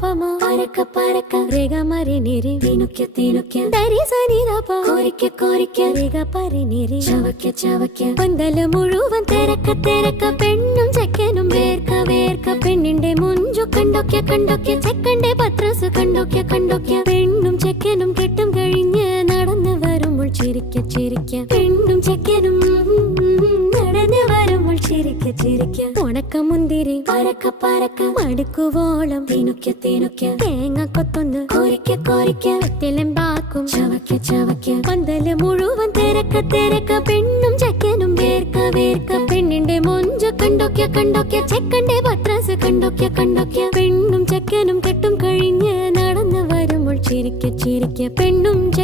പമ പരക്ക പരക്ക രേഖ മരി നിരി തിനുക്ക തിനുക്ക ദരി സനി ദപ കോരിക്ക കോരിക്ക രേഖ പരി നിരി ചവക്ക ചവക്ക പന്തല് മുഴുവൻ തിരക്ക തിരക്ക പെണ്ണും ചെക്കനും വേർക്ക വേർക്ക പെണ്ണിന്റെ മുഞ്ചു കണ്ടൊക്കെ കണ്ടൊക്കെ ചെക്കന്റെ പത്രസ് കണ്ടൊക്കെ കണ്ടൊക്കെ പെണ്ണും ചെക്കനും കെട്ടും കഴിഞ്ഞ് നടന്നു വരുമ്പോൾ ചിരിക്ക ചിരിക്ക പെണ്ണും ചെക്കനും നടന്നു വരുമ്പോൾ ചിരിക്ക ചിരിക്ക ഉണക്കമുന്തിരി പരക്ക പരക്ക മടുക്കുവോളം തിനുക്ക തിനുക്ക തേങ്ങ കൊത്തൊന്ന് കോരിക്ക കോരിക്ക തെലമ്പാക്കും ചവക്ക ചവക്ക പന്തല് മുഴുവൻ തിരക്ക തിരക്ക പെണ്ണും ചെക്കനും വേർക്ക വേർക്ക പെണ്ണിന്റെ മൊഞ്ച കണ്ടൊക്കെ കണ്ടൊക്കെ ചെക്കന്റെ പത്രാസ് കണ്ടൊക്കെ കണ്ടൊക്കെ പെണ്ണും ചെക്കനും കെട്ടും കഴിഞ്ഞ് നടന്നു വരുമ്പോൾ ചിരിക്ക ചിരിക്ക പെണ്ണും ചെക്കനും